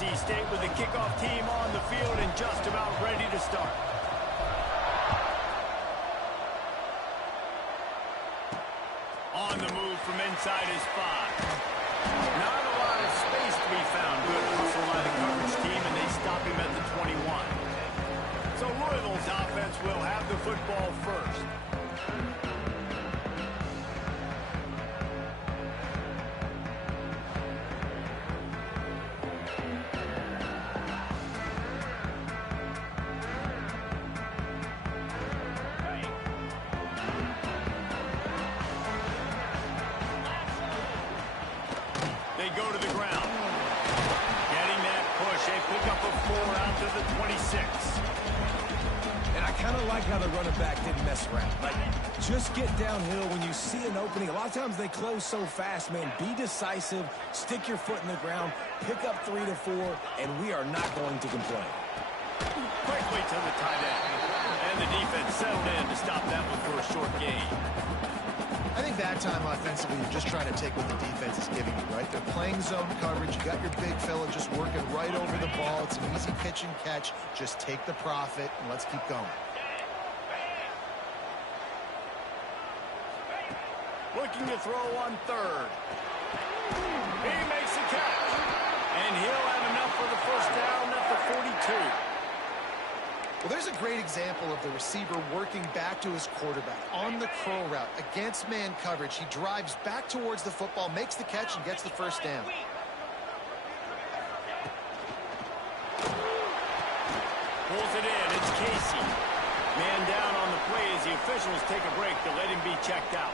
NC State with the kickoff team on the field and just about ready to start. On the move from inside his 5. Not a lot of space to be found. Good hustle by the coverage team, and they stop him at the 21. So Louisville's offense will have the football first. They go to the ground. Getting that push. A pickup of 4 out to the 26. And I kind of like how the running back didn't mess around. Like, just get downhill when you see an opening. A lot of times they close so fast, man. Be decisive. Stick your foot in the ground. Pick up 3 to 4, and we are not going to complain. Quickly to the tight end. And the defense settled in to stop that one for a short gain. I think that time offensively, you're just trying to take what the defense is giving you, right? They're playing zone coverage. You got your big fella just working right over the ball. It's an easy pitch and catch. Just take the profit, and let's keep going. Looking to throw on 3rd. He makes the catch. And he'll have enough for the first down at the 42. Well, there's a great example of the receiver working back to his quarterback on the curl route against man coverage. He drives back towards the football, makes the catch, and gets the first down. Pulls it in. It's Casey. Man down on the play as the officials take a break to let him be checked out.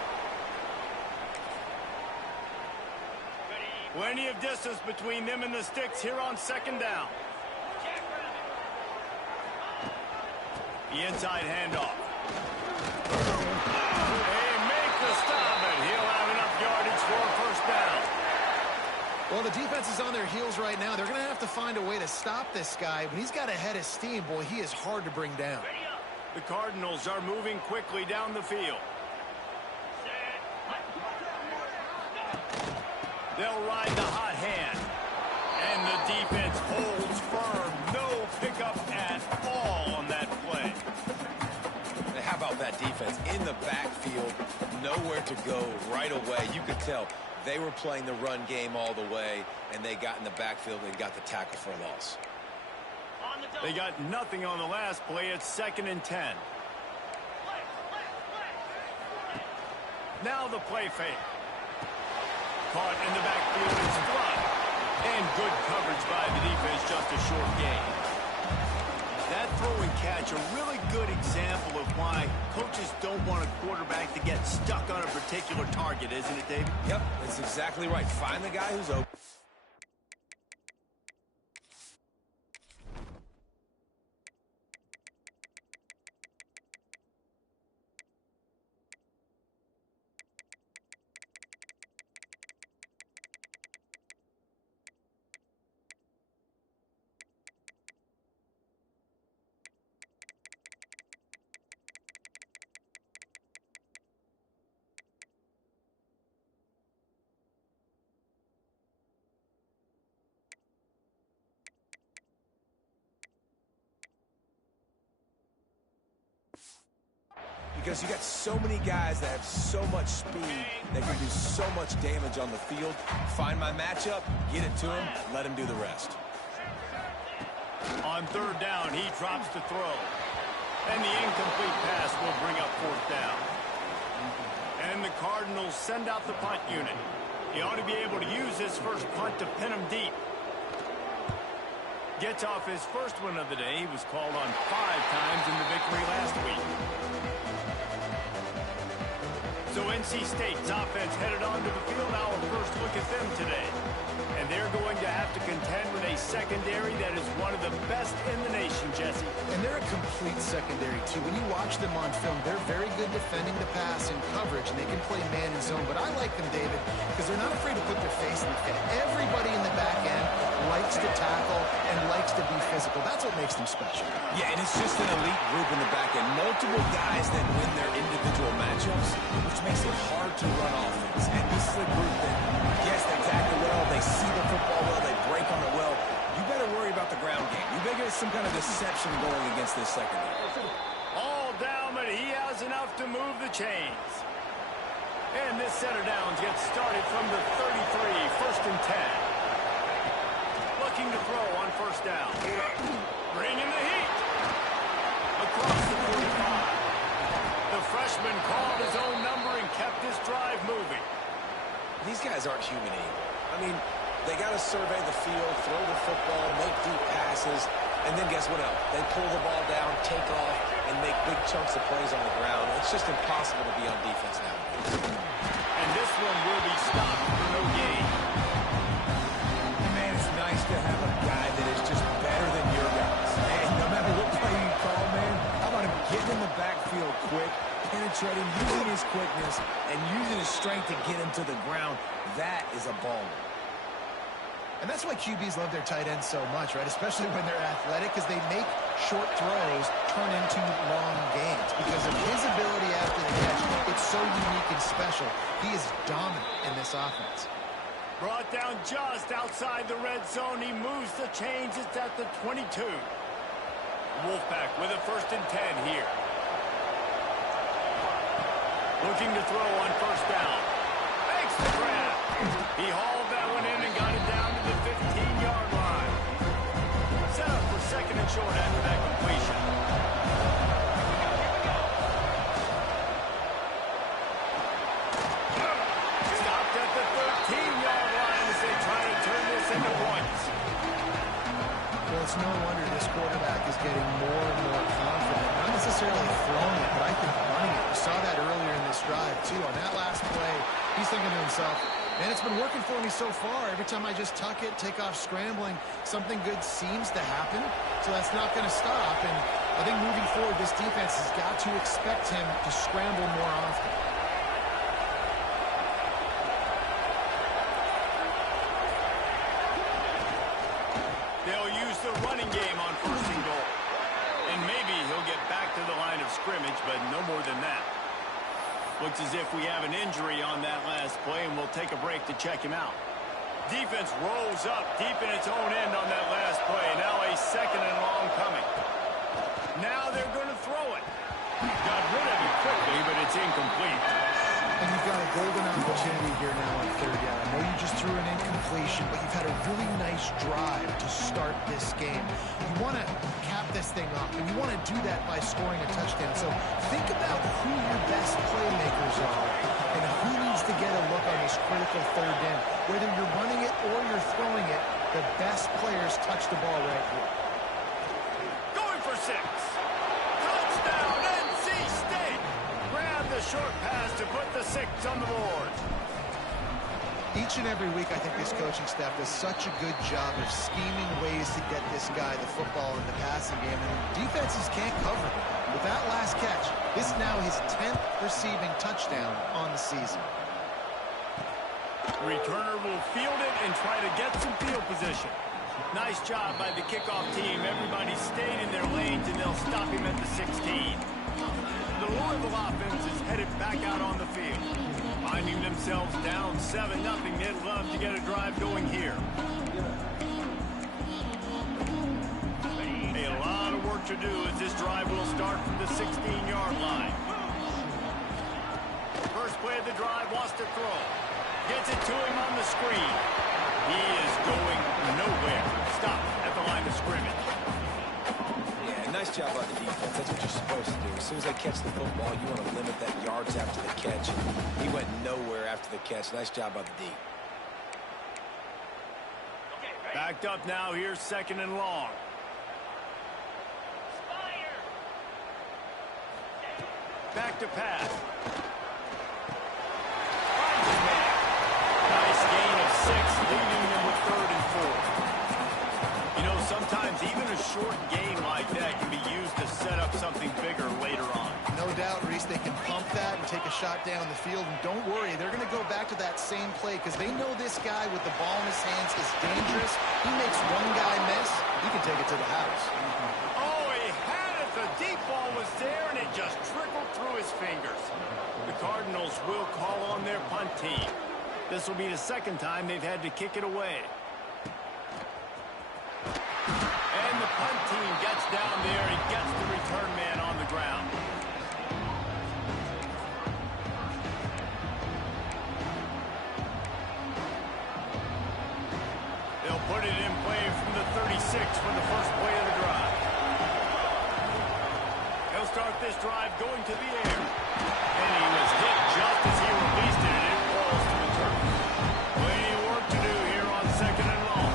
Plenty of distance between them and the sticks here on 2nd down. The inside handoff. They make the stop, and he'll have enough yardage for a first down. Well, the defense is on their heels right now. They're going to have to find a way to stop this guy. When he's got a head of steam, boy, he is hard to bring down. The Cardinals are moving quickly down the field. They'll ride the hot hand. And the defense holds firm. No pickup at all on that play. How about that defense in the backfield, nowhere to go right away. You could tell they were playing the run game all the way, and they got in the backfield and got the tackle for a loss. They got nothing on the last play. It's 2nd and 10. Now the play fake. Caught in the backfield is Flood. And good coverage by the defense, just a short gain. That throw and catch, a really good example of why coaches don't want a quarterback to get stuck on a particular target, isn't it, David? Yep, that's exactly right. Find the guy who's open. Because you got so many guys that have so much speed that can do so much damage on the field. Find my matchup, get it to him, let him do the rest. On 3rd down, he drops the throw. And the incomplete pass will bring up 4th down. And the Cardinals send out the punt unit. He ought to be able to use his first punt to pin him deep. Gets off his first one of the day. He was called on 5 times in the victory last week. So NC State's offense headed onto the field. Our first look at them today. And they're going to have to contend with a secondary that is one of the best in the nation, Jesse. And they're a complete secondary, too. When you watch them on film, they're very good defending the pass and coverage, and they can play man and zone. But I like them, David, because they're not afraid to put their face in the fit. Everybody in the back end likes to tackle and likes to be physical. That's what makes them special. Yeah, and it's just an elite group in the back end. Multiple guys that win their individual matchups, which makes it hard to run offense. And this is a group that, yes, they tackle well, they see the football well, they break on it well. You better is some kind of deception going against this secondary. All down, but he has enough to move the chains. And this center downs gets started from the 33, 1st and 10. Looking to throw on 1st down. Bringing the heat. Across the 45. The freshman called his own number and kept his drive moving. These guys aren't human either. I mean, they got to survey the field, throw the football, make deep passes, and then guess what else? They pull the ball down, take off, and make big chunks of plays on the ground. It's just impossible to be on defense nowadays. And this one will be stopped for no gain. Man, it's nice to have a guy that is just better than your guys. And no matter what play you call, man, how about him getting in the backfield quick, penetrating, using his quickness, and using his strength to get him to the ground. That is a baller. And that's why QBs love their tight ends so much, right? Especially when they're athletic, because they make short throws turn into long gains. Because of his ability after the catch, it's so unique and special. He is dominant in this offense. Brought down just outside the red zone. He moves the chains. It's at the 22. Wolfpack with a 1st and 10 here. Looking to throw on 1st down. Makes the grab. He hauled that one in and got it down to the 15-yard line. Set up for 2nd and short after that completion. Stopped at the 13-yard line as they try to turn this into points. Well, it's no wonder this quarterback is getting more and more confident. Not necessarily throwing it, but I think running it. We saw that earlier in this drive, too. On that last play, he's thinking to himself, man, it's been working for me so far. Every time I just tuck it, take off scrambling, something good seems to happen. So that's not going to stop. And I think moving forward, this defense has got to expect him to scramble more often. They'll use the running game on 1st and goal. And maybe he'll get back to the line of scrimmage, but no more than that. Looks as if we have an injury on that last play, and we'll take a break to check him out. Defense rolls up deep in its own end on that last play. Now a 2nd and long coming. Now they're going to throw it. Got rid of it quickly, but it's incomplete. And you've got a golden opportunity here now on 3rd down. I know you just threw an incompletion, but you've had a really nice drive to start this game. You want to cap this thing off, and you want to do that by scoring a touchdown. So think about who your best playmakers are and who needs to get a look on this critical 3rd down. Whether you're running it or you're throwing it, the best players touch the ball right here. Going for 6. Touchdown, NC State. Grab the short pass to put the 6 on the board. Each and every week, I think this coaching staff does such a good job of scheming ways to get this guy the football in the passing game, and defenses can't cover him. With that last catch, this is now his 10th receiving touchdown on the season. Returner will field it and try to get some field position. Nice job by the kickoff team. Everybody stayed in their lanes, and they'll stop him at the 16. The Louisville offense is headed back out on the field. Finding themselves down 7-0, they'd love to get a drive going here. A lot of work to do as this drive will start from the 16-yard line. First play of the drive, wants to throw. Gets it to him on the screen. He is going nowhere. Stop at the line of scrimmage. Yeah, nice job by the defense. That's what you're supposed to do. As soon as they catch the football, you want to limit that yards after the catch. He went nowhere after the catch. Nice job by the D. Backed up now. Here's 2nd and long. Back to pass. Nice gain of 6, leaving them with 3rd and 4. You know, sometimes even a short game like that can be used to set up something bigger later on. No doubt, Reese, they can pump that and take a shot down the field. And don't worry, they're going to go back to that same play because they know this guy with the ball in his hands is dangerous. He makes one guy miss, he can take it to the house. Oh, he had it. The deep ball was there, and it just trickled through his fingers. The Cardinals will call on their punt team. This will be the 2nd time they've had to kick it away. And the punt team 6 for the first play of the drive. He'll start this drive going to the air. And he was hit just as he released it, and it falls to the turf. Plenty of work to do here on 2nd and long.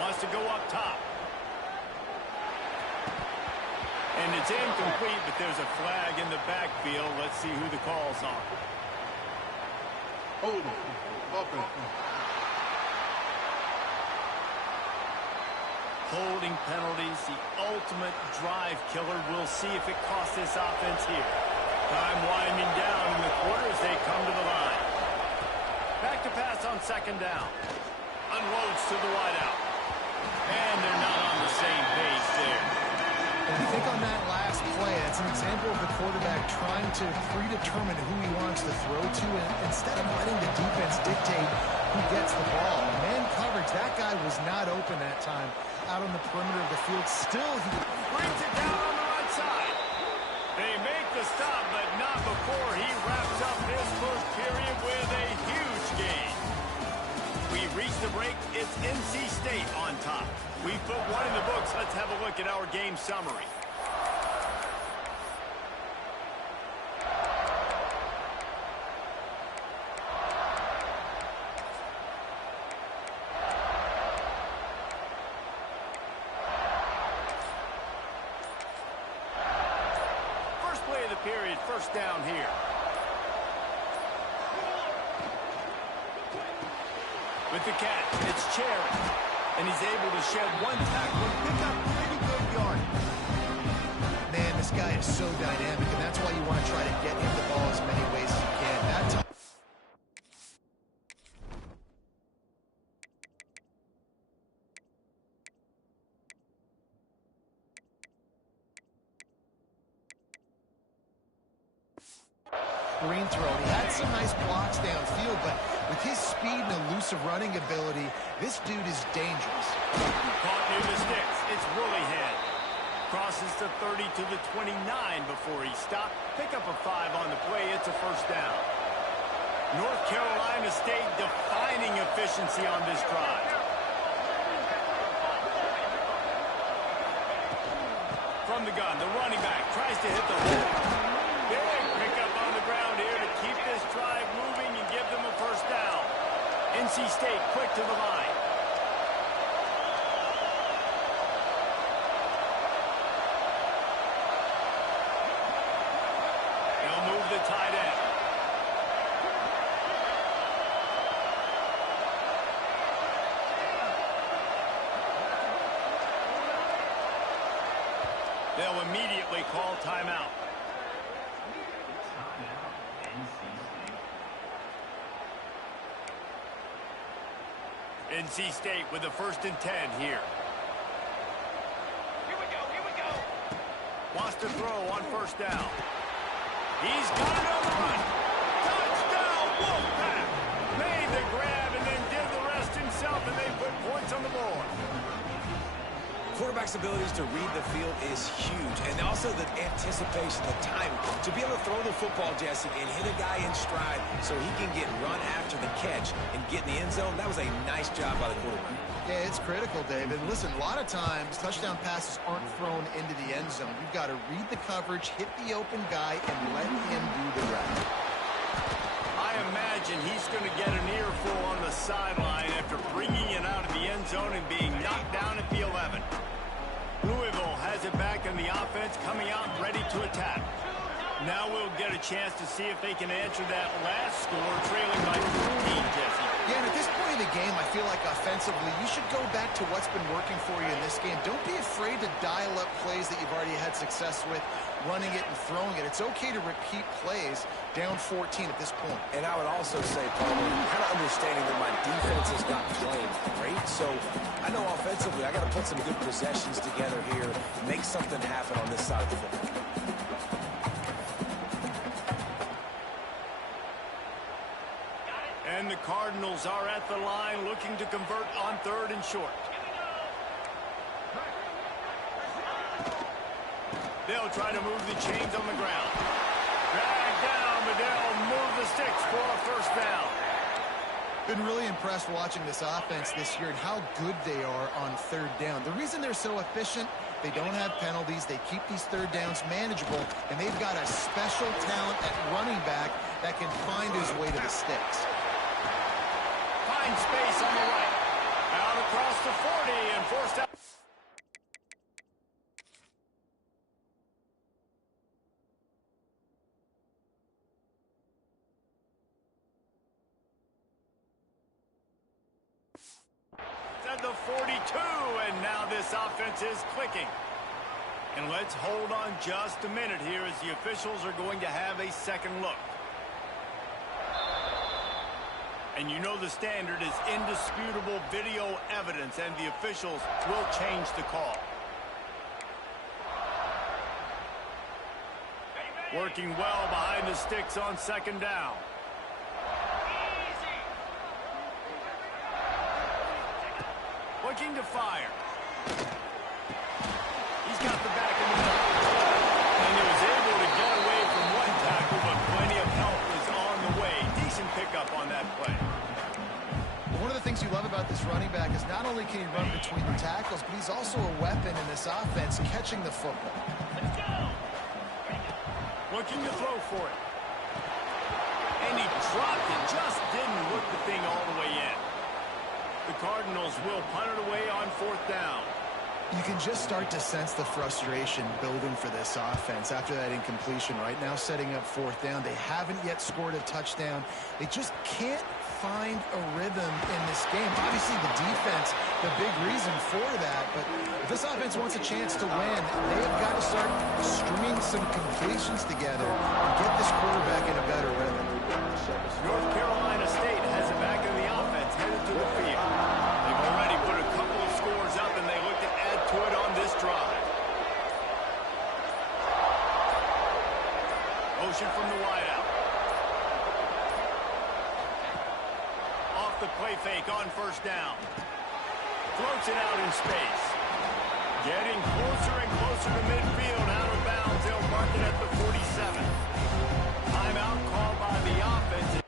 Wants to go up top. And it's incomplete, but there's a flag in the backfield. Let's see who the call's on. Holding penalties, the ultimate drive killer. We'll see if it costs this offense here. Time winding down in the quarter as they come to the line. Back to pass on 2nd down. Unloads to the wideout. And they're not on the same page there. And I think on that last play, it's an example of the quarterback trying to predetermine who he wants to throw to, and instead of letting the defense dictate who gets the ball. Man coverage, that guy was not open that time out on the perimeter of the field. Still, he brings it down on the right side. They make the stop, but not before he wraps up this first period with a huge gain. We reach the break. It's NC State on top. We put one in the books. Let's have a look at our game summary. First play of the period, first down here. With the catch, it's Cherry. And he's able to shed one tackle and pick up pretty good yardage. Man, this guy is so dynamic, and that's why you want to try to get him the ball as many ways as you can. That time. Screen throw. And he had some nice blocks downfield, but with his speed and elusive running ability, this dude is dangerous. Caught near the sticks. It's Willihan. Crosses the 30 to the 29 before he stopped. Pick up a 5 on the play. It's a first down. North Carolina State defining efficiency on this drive. From the gun, the running back tries to hit the hole. Big pickup on the ground here to keep this drive moving and give them a first down. NC State quick to the line. They'll move the tight end. They'll immediately call timeout. NC State with the 1st and 10 here. Here we go. Wants to throw on first down. He's got it on the run. Touchdown, Wolfpack! Made the grab and then did the rest himself, and they put points on the board. Quarterback's abilities to read the field is huge, and also the anticipation, the time to be able to throw the football, Jesse, and hit a guy in stride so he can get run after the catch and get in the end zone. That was a nice job by the quarterback. Yeah, it's critical, David. Listen, a lot of times touchdown passes aren't thrown into the end zone. You've got to read the coverage, hit the open guy, and let him do the rest. I imagine he's going to get an earful on the sideline after bringing it out of the end zone and being knocked down at the 11. Louisville has it back in the offense, coming out ready to attack. Now we'll get a chance to see if they can answer that last score, trailing by 14, Jesse. Yeah, and at this point in the game, I feel like offensively, you should go back to what's been working for you in this game. Don't be afraid to dial up plays that you've already had success with, running it and throwing it. It's okay to repeat plays down 14 at this point. And I would also say, Paul, kind of understanding that my defense has not played great, so I know offensively I got to put some good possessions together here, make something happen on this side of the football. And the Cardinals are at the line looking to convert on 3rd and short. They'll try to move the chains on the ground. Drag down, but they'll move the sticks for a first down. Been really impressed watching this offense this year and how good they are on 3rd down. The reason they're so efficient, they don't have penalties, they keep these 3rd downs manageable, and they've got a special talent at running back that can find his way to the sticks. Find space on the right. Out across the 40 and forced out. At the 42, and now this offense is clicking. And let's hold on just a minute here as the officials are going to have a second look. And you know the standard is indisputable video evidence, and the officials will change the call. Working well behind the sticks on 2nd down. Looking to fire. He's got the back in the middle. And he was able to get away from one tackle, but plenty of help was on the way. Decent pickup on that play. One of the things you love about this running back is not only can he run between the tackles, but he's also a weapon in this offense, catching the football. Looking to throw for it. And he dropped it. Just didn't look the thing all the way in. The Cardinals will punt it away on 4th down. You can just start to sense the frustration building for this offense after that incompletion. Right now, setting up 4th down. They haven't yet scored a touchdown. They just can't find a rhythm in this game. Obviously, the defense, the big reason for that. But if this offense wants a chance to win, they have got to start stringing some completions together and get this quarterback in a better rhythm. North Carolina State has it back in the offense, headed to the field. They've already put a couple of scores up, and they look to add to it on this drive. Motion from the wideout. Off the play fake on 1st down. Floats it out in space. Getting closer and closer to midfield, out of bounds. They'll mark it at the 47. Timeout called by the offense.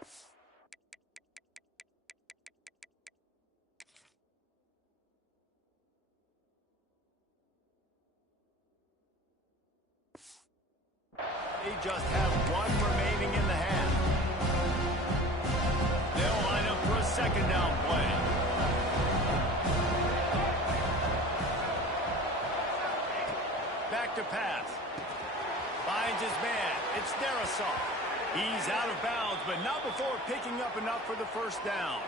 They just have one remaining in the half. They'll line up for a 2nd down play. Back to pass. Finds his man. It's Darisaw. He's out of bounds, but not before picking up enough for the 1st down.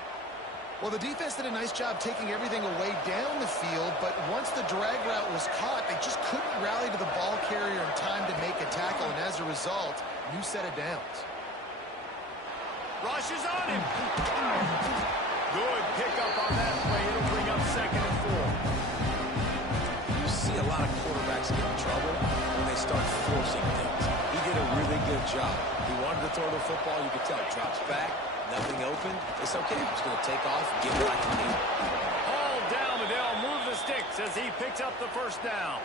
Well, the defense did a nice job taking everything away down the field, but once the drag route was caught, they just couldn't rally to the ball carrier in time to make a tackle, and as a result, new set of downs. Rushes on him. Good pickup on that play. It'll bring up 2nd and 4. You see a lot of quarterbacks get in trouble when they start forcing things. He did a really good job. He wanted to throw the football. You could tell. Drops back. Nothing open. It's okay. I'm just going to take off, get what I can do. All down, and they'll move the sticks as he picks up the 1st down.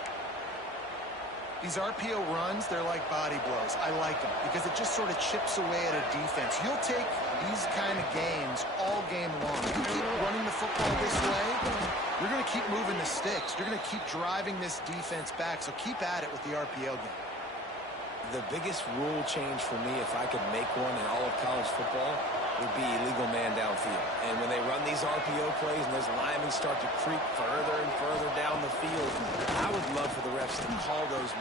These RPO runs, they're like body blows. I like them because it just sort of chips away at a defense. You'll take these kind of gains all game long. You keep running the football this way, you're going to keep moving the sticks. You're going to keep driving this defense back, so keep at it with the RPO game. The biggest rule change for me, if I could make one in all of college football, would be illegal man downfield. And when they run these RPO plays and those linemen start to creep further and further down the field, I would love for the refs to call those.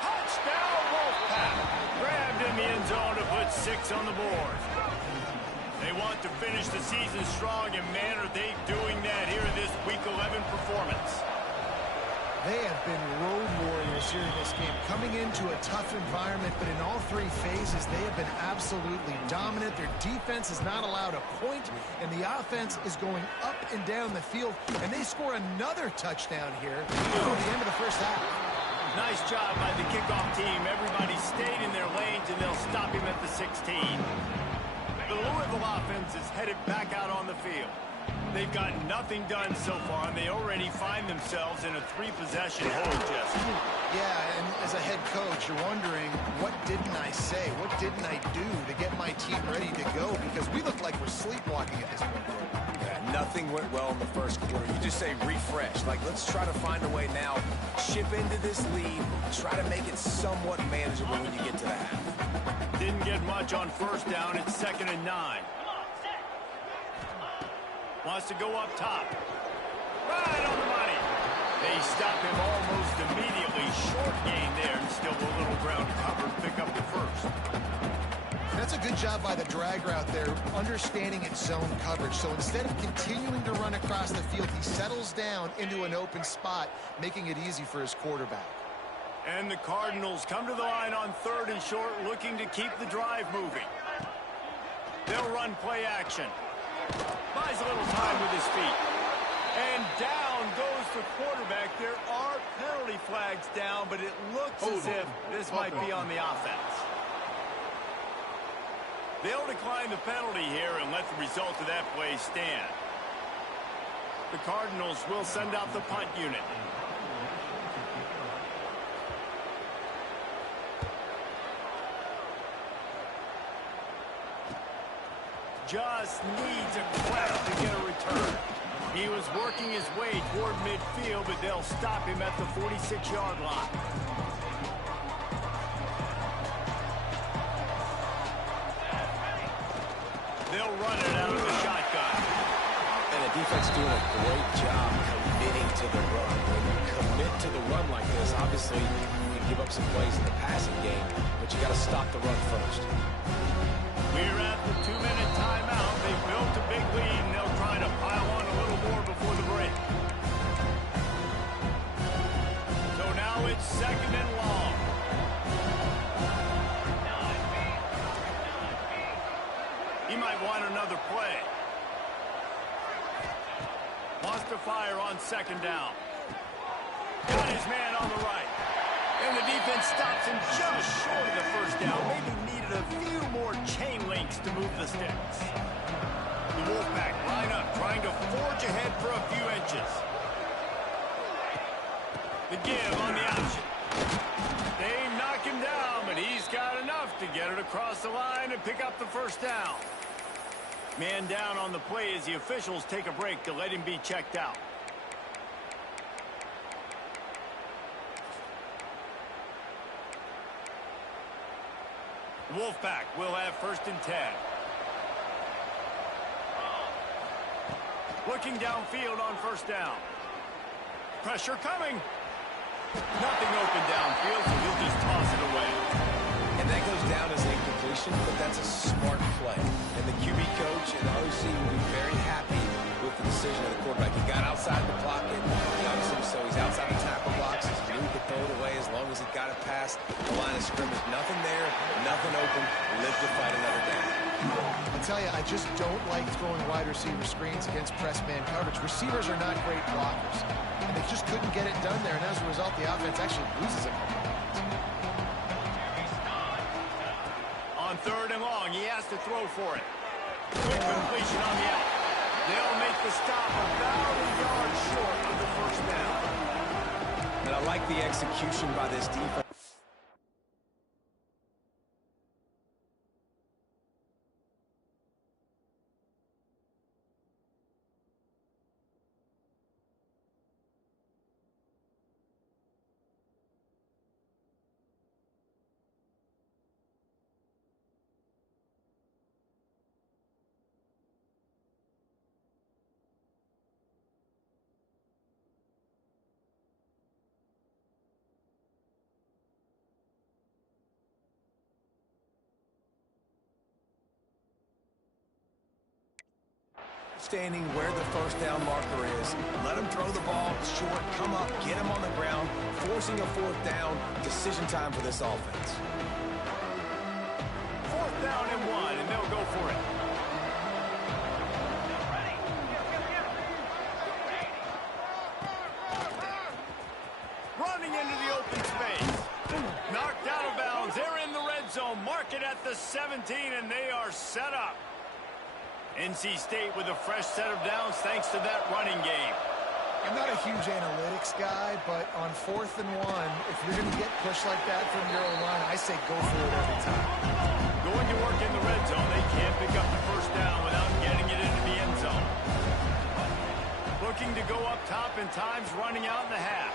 Touchdown, Wolfpack! Grabbed in the end zone to put 6 on the board. They want to finish the season strong, and man, are they doing that here in this Week 11 performance. They have been road warriors here in this game, coming into a tough environment, but in all 3 phases, they have been absolutely dominant. Their defense is not allowed a point, and the offense is going up and down the field, and they score another touchdown here before the end of the 1st half. Nice job by the kickoff team. Everybody stayed in their lanes, and they'll stop him at the 16. The Louisville offense is headed back out on the field. They've got nothing done so far, and they already find themselves in a 3-possession hole, Jesse. Yeah, and as a head coach, you're wondering, what didn't I say? What didn't I do to get my team ready to go? Because we look like we're sleepwalking at this point. Yeah, nothing went well in the first quarter. You just say refresh. Like, let's try to find a way now. Chip into this lead. Try to make it somewhat manageable when you get to the half. Didn't get much on first down. It's 2nd and 9. Wants to go up top. Right on the money. They stop him almost immediately. Short gain there, and still a little ground covered. Pick up the first. That's a good job by the drag route there, understanding its zone coverage. So instead of continuing to run across the field, he settles down into an open spot, making it easy for his quarterback. And the Cardinals come to the line on 3rd and short, looking to keep the drive moving. They'll run play action. Buys a little time with his feet. And down goes the quarterback. There are penalty flags down, but it looks as if this might be on the offense. They'll decline the penalty here and let the result of that play stand. The Cardinals will send out the punt unit. Just needs a cleft to get a return. He was working his way toward midfield, but they'll stop him at the 46-yard line. They'll run it out of the shotgun. And the defense doing a great job committing to the run. When you commit to the run like this, obviously you give up some plays in the passing game, but you got to stop the run first. We're at the 2-minute timeout. They built a big lead, and they'll try to pile on a little more before the break. So now it's 2nd and long. He might want another play. Wants to fire on 2nd down. Got his man on the right. And the defense stops him just short of the first down. Maybe needed a few more chain links to move the sticks. The Wolfpack line up, trying to forge ahead for a few inches. The give on the option. They knock him down, but he's got enough to get it across the line and pick up the first down. Man down on the play as the officials take a break to let him be checked out. Wolfpack will have 1st and 10. Looking downfield on 1st down. Pressure coming. Nothing open downfield, so he'll just toss it away. And that goes down as an incompletion, but that's a smart play. And the QB coach and the OC will be very happy with the decision of the quarterback. He got outside the pocket, obviously, so he's outside the tackle boxes. He knew he could throw it away as long as he got it past the line of scrimmage. Nothing there, nothing open. Live to fight another down. I tell you, I just don't like throwing wide receiver screens against press man coverage. Receivers are not great blockers, and they just couldn't get it done there, and as a result, the offense actually loses a couple of points. On 3rd and long, he has to throw for it. Quick completion on the out. They'll make the stop about a yard short of the first down. And I like the execution by this defense. Standing where the first down marker is. Let him throw the ball short, come up, get him on the ground, forcing a 4th down. Decision time for this offense. 4th down and 1, and they'll go for it. Running into the open space. Knocked out of bounds. They're in the red zone. Mark it at the 17, and they are set up. NC State with a fresh set of downs thanks to that running game. I'm not a huge analytics guy, but on 4th and 1, if you're going to get pushed like that from your own line, I say go for it every time. Going to work in the red zone, they can't pick up the first down without getting it into the end zone. Looking to go up top, and time's running out in the half.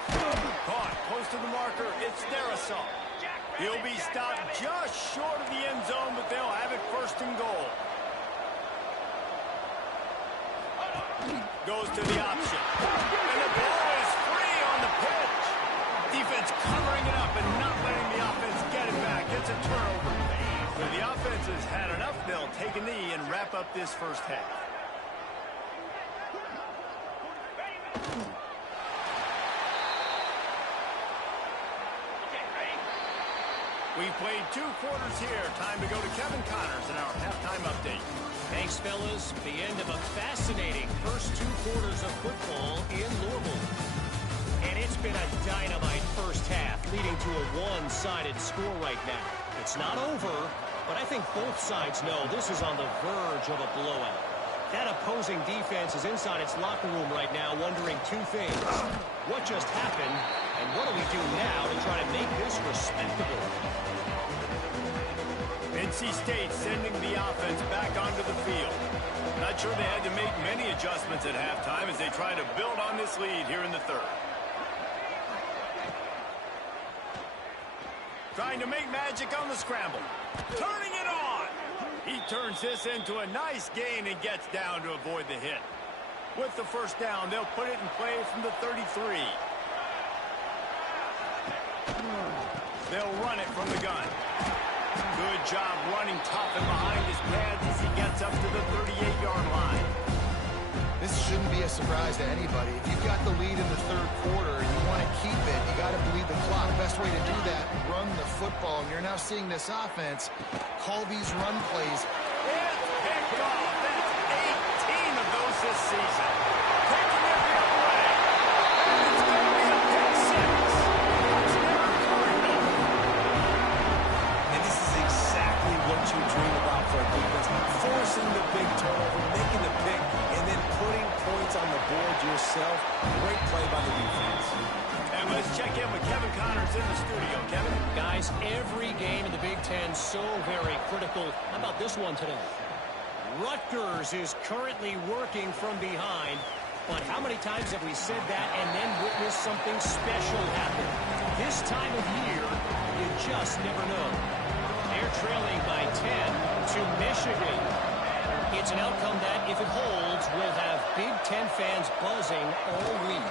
Caught close to the marker. It's their assault. He'll be stopped just short of the end zone, but they'll have it first and goal. Goes to the option. And the ball is free on the pitch. Defense covering it up and not letting the offense get it back. It's a turnover. When the offense has had enough, they'll take a knee and wrap up this first half. We've played 2 quarters here. Time to go to Kevin Connors in our halftime update. Thanks, fellas. The end of a fascinating first 2 quarters of football in Louisville. And it's been a dynamite first half, leading to a one-sided score right now. It's not over, but I think both sides know this is on the verge of a blowout. That opposing defense is inside its locker room right now wondering 2 things. What just happened, and what do we do now to try to make this respectable? NC State sending the offense back onto the field. Not sure they had to make many adjustments at halftime as they try to build on this lead here in the third. Trying to make magic on the scramble. Turning it on! He turns this into a nice gain and gets down to avoid the hit. With the first down, they'll put it in play from the 33. They'll run it from the gun. Good job running tough and behind his pads as he gets up to the 38-yard line. This shouldn't be a surprise to anybody. If you've got the lead in the 3rd quarter and you want to keep it, you got to bleed the clock. Best way to do that, run the football. And you're now seeing this offense call these run plays. It's picked off. That's 18 of those this season. Taking it the other way. And it's going to be a pick 6. And this is exactly what you dream about for a defense. Forcing the big turnover, making the pick, and then putting points on the board yourself. Great play by the defense. And let's check in with Kevin Connors in the studio. Kevin? Guys, every game in the Big Ten so very critical. How about this one today? Rutgers is currently working from behind. But how many times have we said that and then witnessed something special happen? This time of year, you just never know. They're trailing by 10 to Michigan. It's an outcome that, if it holds, will have Big Ten fans buzzing all week.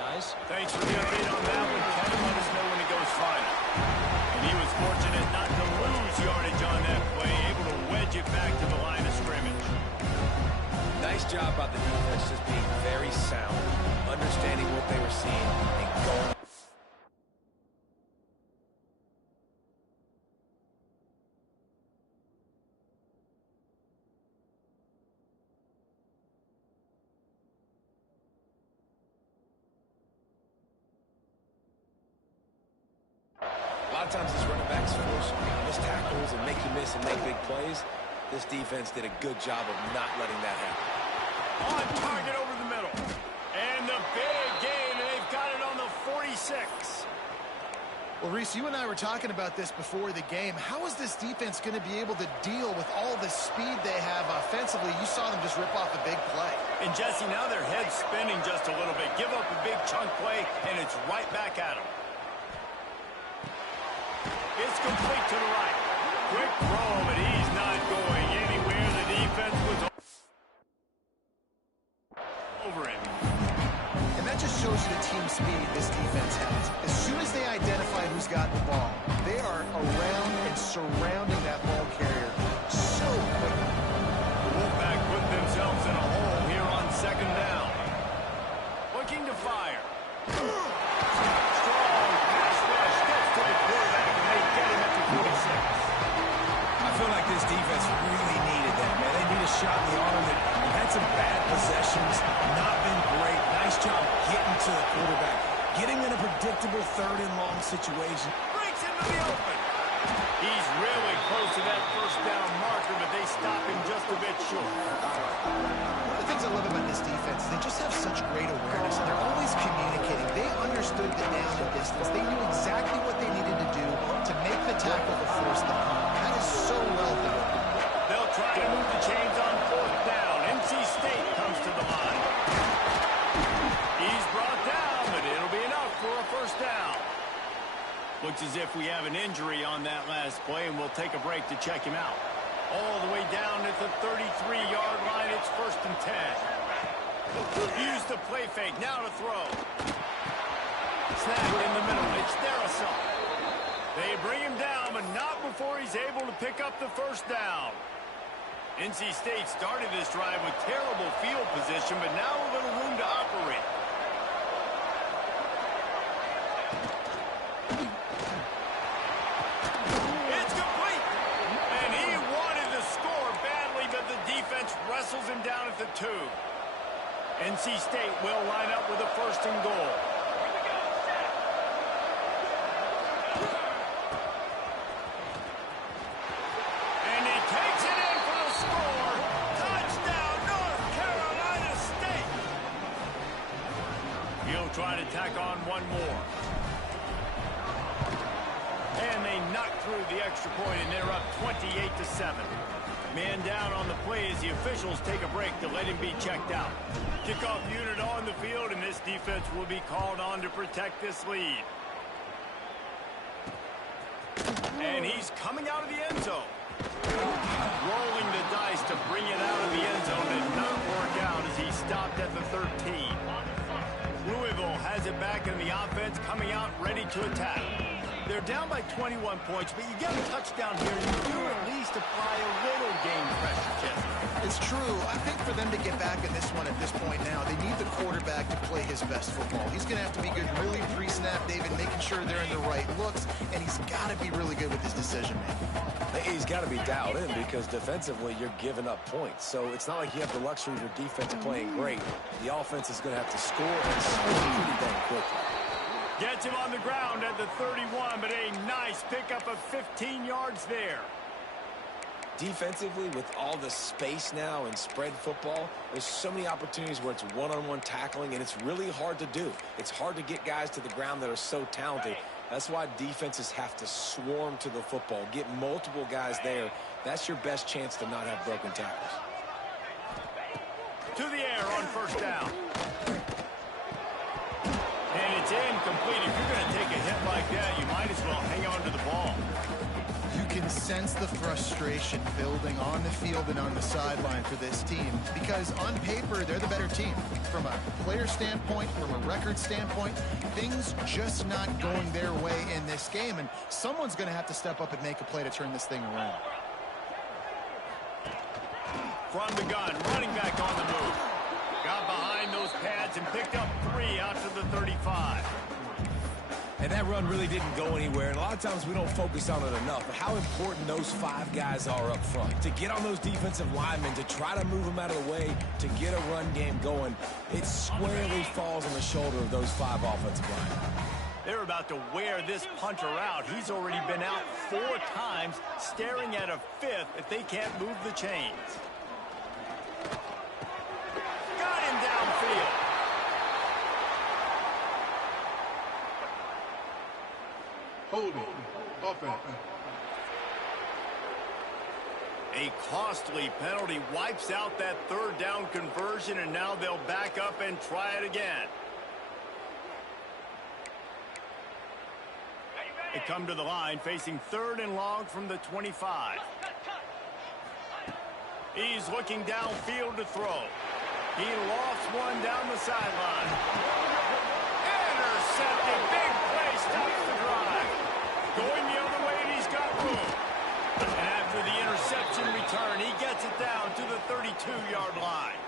Guys? Thanks for the update on that one. Kevin, let us know when it goes final. And he was fortunate not to lose yardage on that play, able to wedge it back to the line of scrimmage. Nice job by the defense, just being very sound, understanding what they were seeing, and going. A lot of times these running backs force miss tackles and make you miss and make big plays. This defense did a good job of not letting that happen. On target over the middle. And the big gain, and they've got it on the 46. Well, Reese, you and I were talking about this before the game. How is this defense going to be able to deal with all the speed they have offensively? You saw them just rip off a big play. And Jesse, now their head's spinning just a little bit. Give up a big chunk play, and it's right back at them. It's complete to the right. Quick throw, but he's not going anywhere. The defense was over him. And that just shows you the team speed this defense has. As soon as they identify who's got the ball, they are around and surrounding that ball carrier so quickly. The Wolfpack put themselves in a hole here on 2nd down. Looking to fire. Strong pass rush gets to the quarterback, and they get him at the 46. I feel like this defense really needed that, man. They need a shot in the arm. They've had some bad possessions, not been great. Nice job getting to the quarterback, Getting in a predictable third and long situation. Breaks into the open. He's really close to that first down marker, but they stop him just a bit short. One of the things I love about this defense is they just have such great awareness, and they're always communicating. They understood the down and distance. They knew exactly what they needed to do to make the tackle to force the punt. That is so well done. They'll try to move the chains on fourth down. NC State comes to the line. He's brought down, but it'll be enough for a first down. Looks as if we have an injury on that last play, and we'll take a break to check him out. All the way down at the 33-yard line, it's 1st and 10. Use the play fake, now to throw. Snap in the middle, it's Darasol. They bring him down, but not before he's able to pick up the first down. NC State started this drive with terrible field position, but now a little room to operate. Wrestles him down at the 2. NC State will line up with a 1st and goal. And he takes it in for the score. Touchdown, North Carolina State. He'll try to tack on one more. And they knock through the extra point, and they're up 28-7. Man down on the play as the officials take a break to let him be checked out. Kickoff unit on the field, and this defense will be called on to protect this lead. And he's coming out of the end zone. Rolling the dice to bring it out of the end zone did not work out as he stopped at the 13. Louisville has it back in the offense, coming out ready to attack. They're down by 21 points, but you get a touchdown here, you do at least apply a little game pressure, Jesse. It's true. I think for them to get back in this one at this point now, they need the quarterback to play his best football. He's going to have to be good really pre-snap, David, making sure they're in the right looks, and he's got to be really good with his decision-making. He's got to be dialed in because defensively you're giving up points. So it's not like you have the luxury of your defense playing great. The offense is going to have to score and score pretty dang quickly. Gets him on the ground at the 31, but a nice pickup of 15 yards there. Defensively, with all the space now and spread football, there's so many opportunities where it's one-on-one tackling, and it's really hard to do. It's hard to get guys to the ground that are so talented. That's why defenses have to swarm to the football, get multiple guys there. That's your best chance to not have broken tackles. To the air on first down. And it's incomplete. If you're going to take a hit like that, you might as well hang on to the ball. You can sense the frustration building on the field and on the sideline for this team because on paper, they're the better team. From a player standpoint, from a record standpoint, things just not going their way in this game, and someone's going to have to step up and make a play to turn this thing around. From the gun, running back on the move. Got behind those pads and picked up 3 out to the 35. And that run really didn't go anywhere, and a lot of times we don't focus on it enough, but how important those 5 guys are up front. To get on those defensive linemen, to try to move them out of the way, to get a run game going, it squarely falls on the shoulder of those 5 offensive linemen. They're about to wear this punter out. He's already been out 4 times, staring at a 5th if they can't move the chains. Got him downfield. Holding. Offense. A costly penalty wipes out that 3rd down conversion, and now they'll back up and try it again. They come to the line facing 3rd and long from the 25. He's looking downfield to throw. He lofts one down the sideline. Intercepted. Big play stops the drive. Going the other way, and he's got room. And after the interception return, he gets it down to the 32-yard line.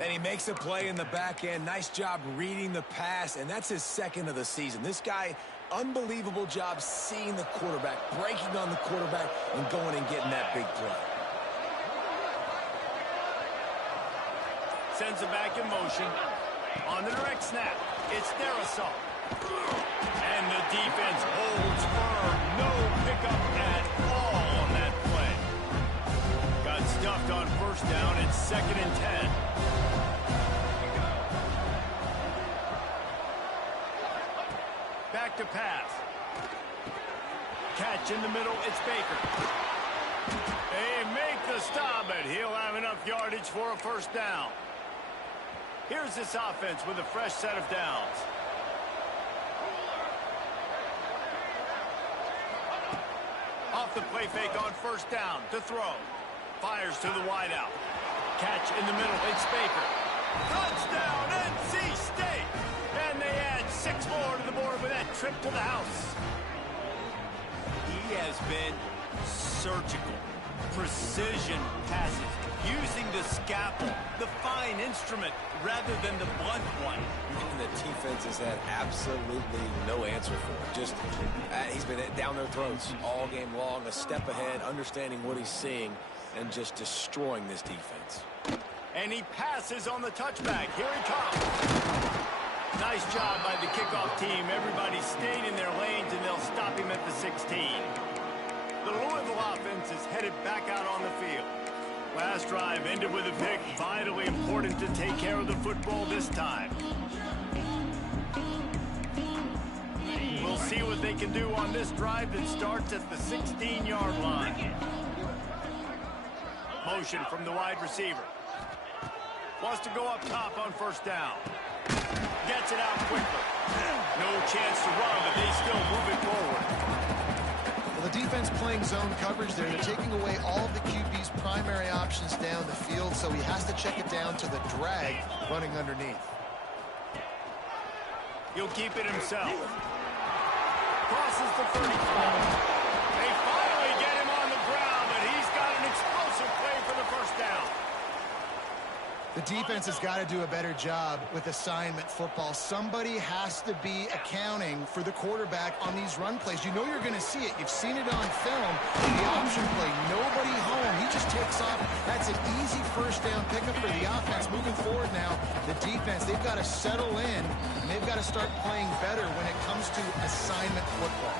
And he makes a play in the back end. Nice job reading the pass, and that's his 2nd of the season. This guy, unbelievable job seeing the quarterback, breaking on the quarterback, and going and getting that big play. Sends it back in motion. On the direct snap, it's their assault. And the defense holds firm. No pickup at all on that play. Got stuffed on first down. It's 2nd and 10. Back to pass. Catch in the middle. It's Baker. They make the stop, but he'll have enough yardage for a first down. Here's this offense with a fresh set of downs. Off the play fake on first down to throw. Fires to the wideout. Catch in the middle. It's Baker. Touchdown, NC State. And they add 6 more to the board with that trip to the house. He has been surgical. Precision passes. Using the scalpel, the fine instrument, rather than the blunt one. And the defense has had absolutely no answer for it. Just, he's been down their throats all game long, a step ahead, understanding what he's seeing, and just destroying this defense. And he passes on the touchback. Here he comes. Nice job by the kickoff team. Everybody stayed in their lanes, and they'll stop him at the 16. The Louisville offense is headed back out on the field. Last drive ended with a pick. Vitally important to take care of the football this time. We'll see what they can do on this drive that starts at the 16-yard line. Motion from the wide receiver. Wants to go up top on first down. Gets it out quickly. No chance to run, but they still move it forward. Well, the defense playing zone coverage there. They're taking away all of the QB's primary options down the field, so he has to check it down to the drag running underneath. He'll keep it himself. Crosses the 35. They finally get him on the ground, but he's got an explosive play for the first down. The defense has got to do a better job with assignment football. Somebody has to be accounting for the quarterback on these run plays. You know you're going to see it. You've seen it on film. The option play, nobody home. He just takes off. That's an easy first down pickup for the offense. Moving forward now, the defense, they've got to settle in, and they've got to start playing better when it comes to assignment football.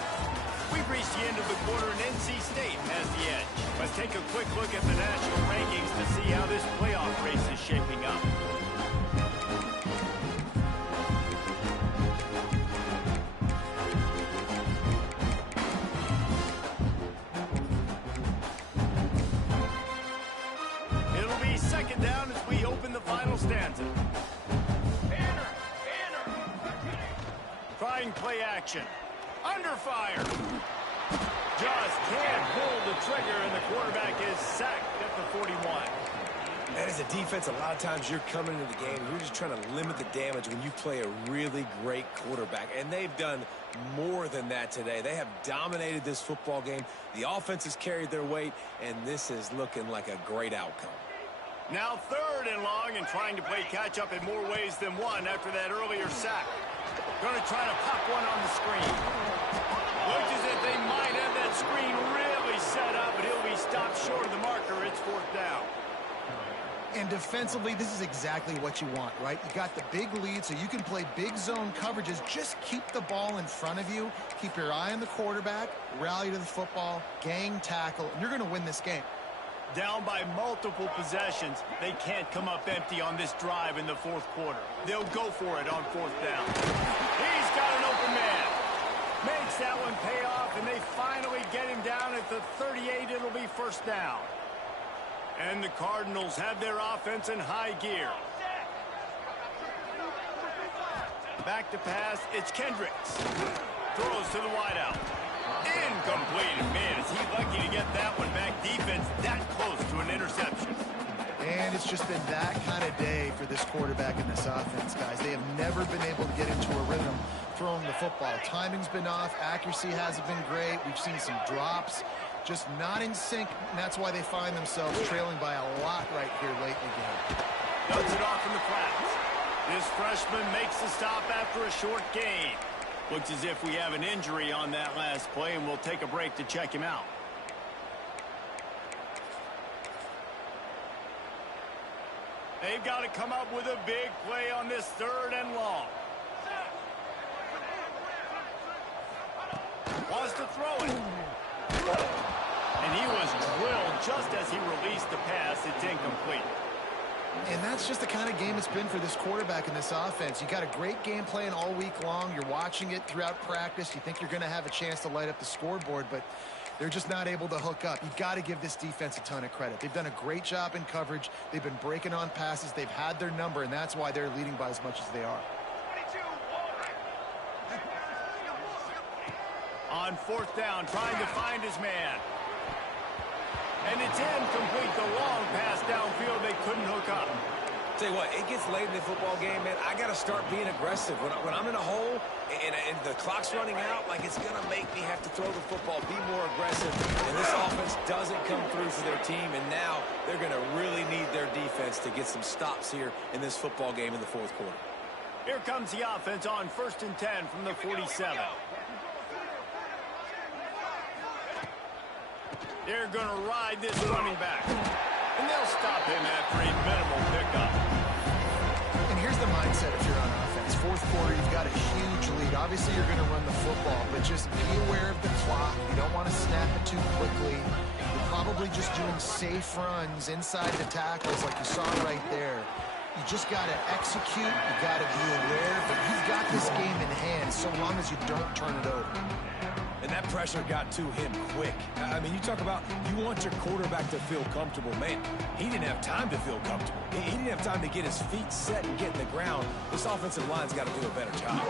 We've reached the end of the quarter, and NC State has the edge. Let's take a quick look at the national rankings to see how this playoff race is shaping up. It'll be 2nd down as we open the final stanza. Trying play action. Under fire. Just can't pull the trigger, and the quarterback is sacked at the 41. And as a defense, a lot of times you're coming into the game, you're just trying to limit the damage when you play a really great quarterback. And they've done more than that today. They have dominated this football game. The offense has carried their weight, and this is looking like a great outcome. Now 3rd and long, and trying to play catch-up in more ways than one after that earlier sack. Going to try to pop one on the screen. Looks as if they might have that screen really set up, but he'll be stopped short of the marker. It's 4th down. And defensively, this is exactly what you want, right? You got the big lead, so you can play big zone coverages. Just keep the ball in front of you. Keep your eye on the quarterback. Rally to the football. Gang tackle. And you're going to win this game. Down by multiple possessions. They can't come up empty on this drive in the 4th quarter. They'll go for it on 4th down. He's got an open man. Makes that one pay off, and they finally get him down at the 38. It'll be 1st down. And the Cardinals have their offense in high gear. Back to pass. It's Kendricks. Throws to the wideout. Incomplete. Man, is he lucky to get that one back. Defense that close to an interception. And it's just been that kind of day for this quarterback and this offense, guys. They have never been able to get into a rhythm throwing the football. Timing's been off. Accuracy hasn't been great. We've seen some drops. Just not in sync, and that's why they find themselves trailing by a lot right here late in the game. Ducks it off in the flats. This freshman makes the stop after a short gain. Looks as if we have an injury on that last play, and we'll take a break to check him out. They've got to come up with a big play on this 3rd and long. Wants to throw it. And he was drilled just as he released the pass. It's incomplete. And that's just the kind of game it's been for this quarterback in this offense. You got a great game plan all week long. You're watching it throughout practice. You think you're going to have a chance to light up the scoreboard, but they're just not able to hook up. You've got to give this defense a ton of credit. They've done a great job in coverage. They've been breaking on passes. They've had their number, and that's why they're leading by as much as they are. On 4th down, trying to find his man. And it's incomplete. The long pass downfield, they couldn't hook up. Tell you what, it gets late in the football game, man. I got to start being aggressive. When I'm in a hole and the clock's running out, like, it's going to make me have to throw the football, be more aggressive. And this offense doesn't come through for their team, and now they're going to really need their defense to get some stops here in this football game in the 4th quarter. Here comes the offense on 1st and 10 from the 47. They're going to ride this running back. And they'll stop him after a minimal pickup. And here's the mindset if you're on offense. 4th quarter, you've got a huge lead. Obviously, you're going to run the football, but just be aware of the clock. You don't want to snap it too quickly. You're probably just doing safe runs inside the tackles like you saw right there. You just got to execute. You got to be aware, but you've got this game in hand so long as you don't turn it over. And that pressure got to him quick. I mean, you talk about you want your quarterback to feel comfortable. Man, he didn't have time to feel comfortable. He didn't have time to get his feet set and get in the ground. This offensive line's got to do a better job.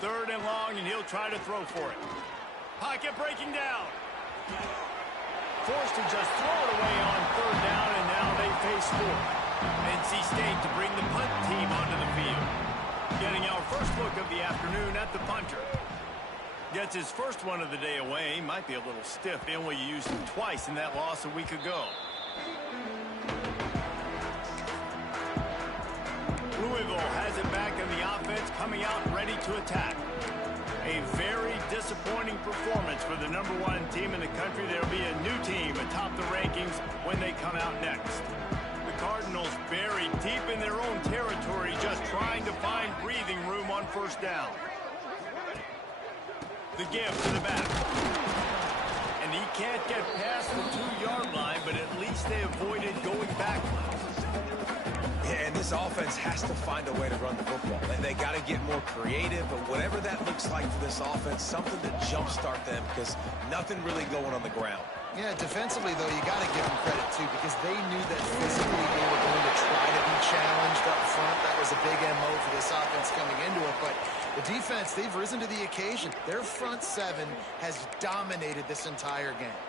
Third and long, and he'll try to throw for it. Pocket breaking down. Forced to just throw it away on 3rd down, and now they face 4th. NC State to bring the punt team onto the field. Getting our first look of the afternoon at the punter. Gets his first one of the day away. Might be a little stiff. They only used him twice in that loss a week ago. Louisville has it back in the offense, coming out ready to attack. A very disappointing performance for the #1 team in the country. There'll be a new team atop the rankings when they come out next. The Cardinals buried deep in their own territory, just trying to find breathing room on 1st down. The give to the back. And he can't get past the 2-yard line, but at least they avoided going backwards. Yeah, and this offense has to find a way to run the football. They got to get more creative, but whatever that looks like for this offense, something to jumpstart them because nothing really going on the ground. Yeah, defensively, though, you got to give them credit, too, because they knew that physically they were going to try to be challenged up front. That was a big MO for this offense coming into it, but the defense, they've risen to the occasion. Their front 7 has dominated this entire game.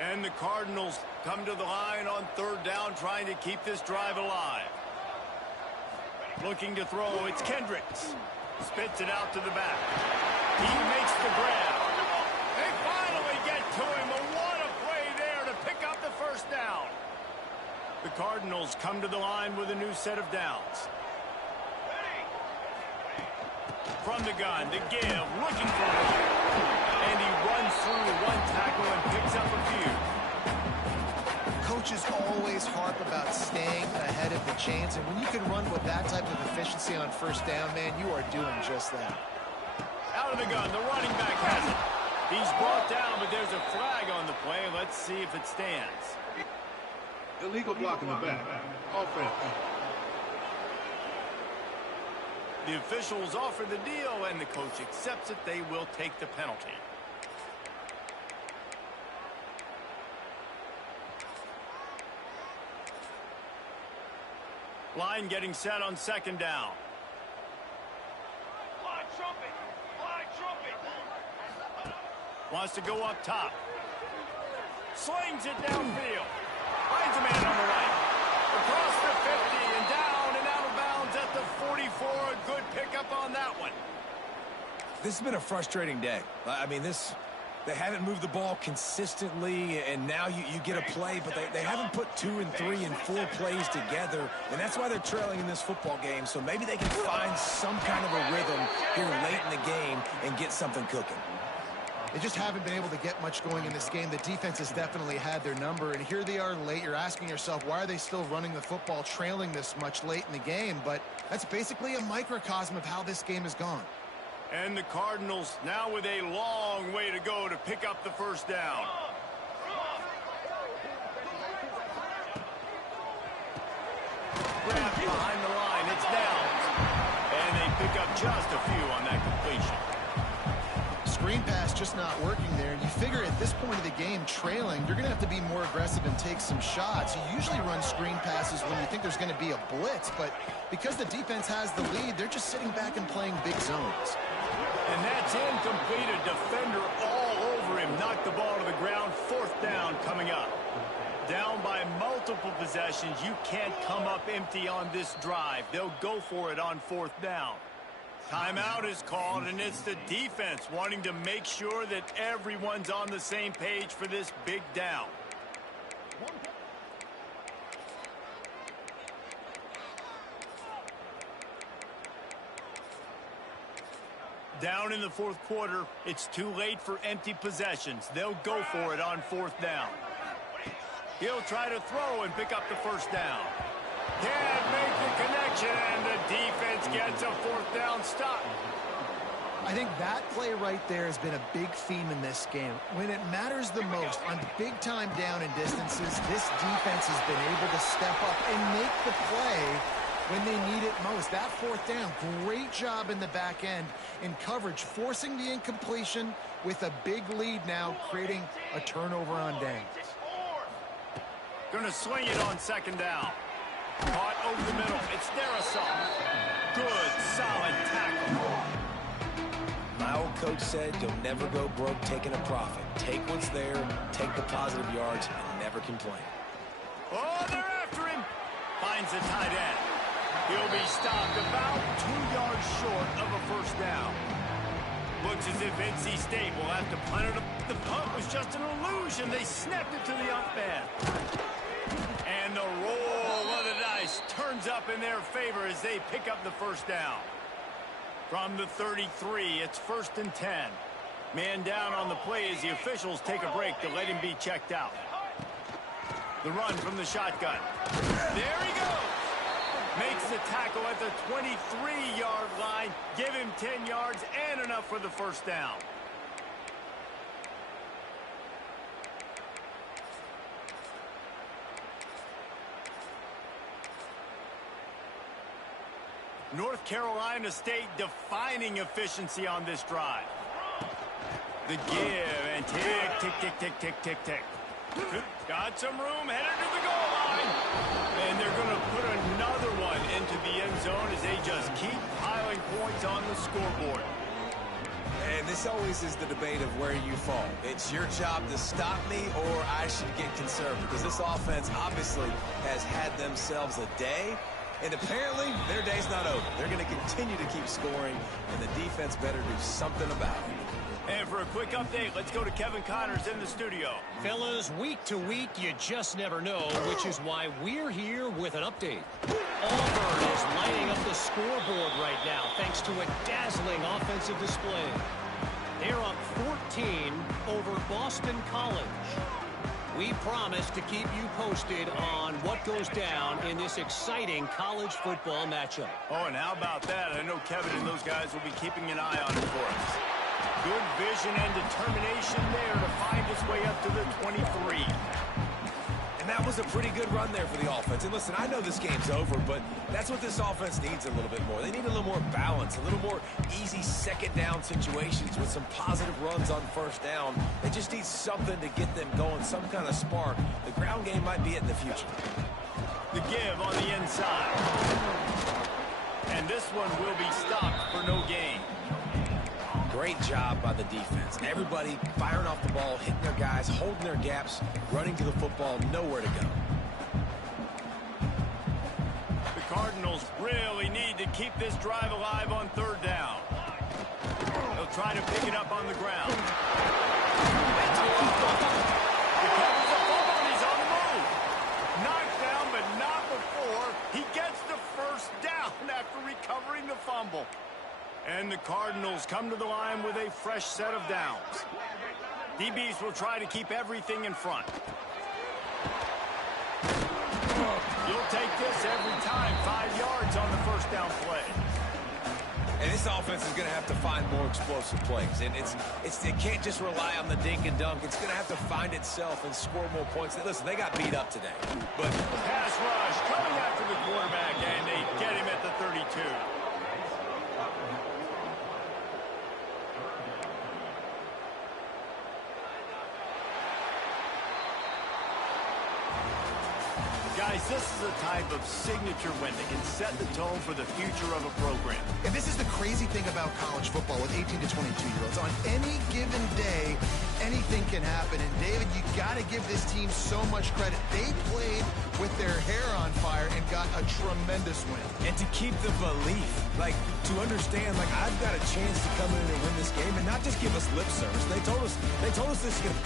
And the Cardinals come to the line on 3rd down, trying to keep this drive alive. Looking to throw, it's Kendricks. Spits it out to the back. He makes the grab. They finally get to him, but what a play there to pick up the 1st down. The Cardinals come to the line with a new set of downs. From the gun, the give, looking for one. And he runs through 1 tackle and picks up a few. Coaches always harp about staying ahead of the chains, and when you can run with that type of efficiency on 1st down, man, you are doing just that. Out of the gun, the running back has it. He's brought down, but there's a flag on the play. Let's see if it stands. Illegal block in the back. Offense. The officials offer the deal, and the coach accepts it. They will take the penalty. Line getting set on 2nd down. Fly trumpet! Fly trumpet! Wants to go up top. Slings it downfield. Finds a man on the right. Across the 50 and down and out of bounds at the 44. A good pickup on that one. This has been a frustrating day. I mean, this They haven't moved the ball consistently, and now you get a play, but they haven't put 2 and 3 and 4 plays together, and that's why they're trailing in this football game. So maybe they can find some kind of a rhythm here late in the game and get something cooking. They just haven't been able to get much going in this game. The defense has definitely had their number, and here they are late. You're asking yourself, why are they still running the football, trailing this much late in the game? But that's basically a microcosm of how this game has gone. And the Cardinals now with a long way to go to pick up the first down. Grabbed behind the line. It's down. And they pick up just a few on that completion. Screen pass just not working there. You figure at this point of the game, trailing, you're going to have to be more aggressive and take some shots. You usually run screen passes when you think there's going to be a blitz, but because the defense has the lead, they're just sitting back and playing big zones. And that's incomplete. A defender all over him. Knocked the ball to the ground. Fourth down coming up. Down by multiple possessions. You can't come up empty on this drive. They'll go for it on fourth down. Timeout is called, and it's the defense wanting to make sure that everyone's on the same page for this big down. Down in the fourth quarter, it's too late for empty possessions. They'll go for it on fourth down. He'll try to throw and pick up the first down. Can't make the connection, and the defense gets a fourth down stop. I think that play right there has been a big theme in this game. When it matters the most, on big-time down and distances, this defense has been able to step up and make the play when they need it most. That fourth down, great job in the back end in coverage, forcing the incompletion with a big lead now, creating a turnover on downs. Gonna swing it on second down. Caught over the middle. It's Darisaw. Good, solid tackle. My old coach said you'll never go broke taking a profit. Take what's there, take the positive yards, and never complain. Oh, they're after him. Finds the tight end. He'll be stopped about 2 yards short of a first down. Looks as if NC State will have to punt it up. The punt was just an illusion. They snapped it to the up man. And the roll of the dice turns up in their favor as they pick up the first down. From the 33, it's 1st and 10. Man down on the play as the officials take a break to let him be checked out. The run from the shotgun. There he goes. Makes the tackle at the 23-yard line. Give him 10 yards and enough for the first down. North Carolina State defining efficiency on this drive. The give and tick, tick, tick, tick, tick, tick, tick. Got some room, headed to the goal line. And they're going to put another one into the end zone as they just keep piling points on the scoreboard. And this always is the debate of where you fall. It's your job to stop me or I should get conservative, because this offense obviously has had themselves a day. And apparently, their day's not over. They're going to continue to keep scoring, and the defense better do something about it. And for a quick update, let's go to Kevin Connors in the studio. Fellas, week to week, you just never know, which is why we're here with an update. Auburn is lighting up the scoreboard right now, thanks to a dazzling offensive display. They're up 14 over Boston College. We promise to keep you posted on what goes down in this exciting college football matchup. Oh, and how about that? I know Kevin and those guys will be keeping an eye on it for us. Good vision and determination there to find its way up to the 23. And that was a pretty good run there for the offense. And listen, I know this game's over, but that's what this offense needs a little bit more. They need a little more balance, a little more easy second down situations with some positive runs on first down. They just need something to get them going, some kind of spark. The ground game might be it in the future. The give on the inside. And this one will be stopped for no gain. Great job by the defense. Everybody firing off the ball, hitting their guys, holding their gaps, running to the football, nowhere to go. The Cardinals really need to keep this drive alive on third down. They'll try to pick it up on the ground. fresh set of downs. DBs will try to keep everything in front. You'll take this every time. 5 yards on the first down play. And this offense is going to have to find more explosive plays. And it can't just rely on the dink and dunk. It's going to have to find itself and score more points. Listen, they got beat up today. But pass rush coming after the quarterback, and they get him at the 32. Guys, this is a type of signature win that can set the tone for the future of a program. And this is the crazy thing about college football with 18 to 22-year-olds. On any given day, anything can happen. And, David, you got to give this team so much credit. They played with their hair on fire and got a tremendous win. And to keep the belief, like, to understand, like, I've got a chance to come in and win this game and not just give us lip service. They told us this is going to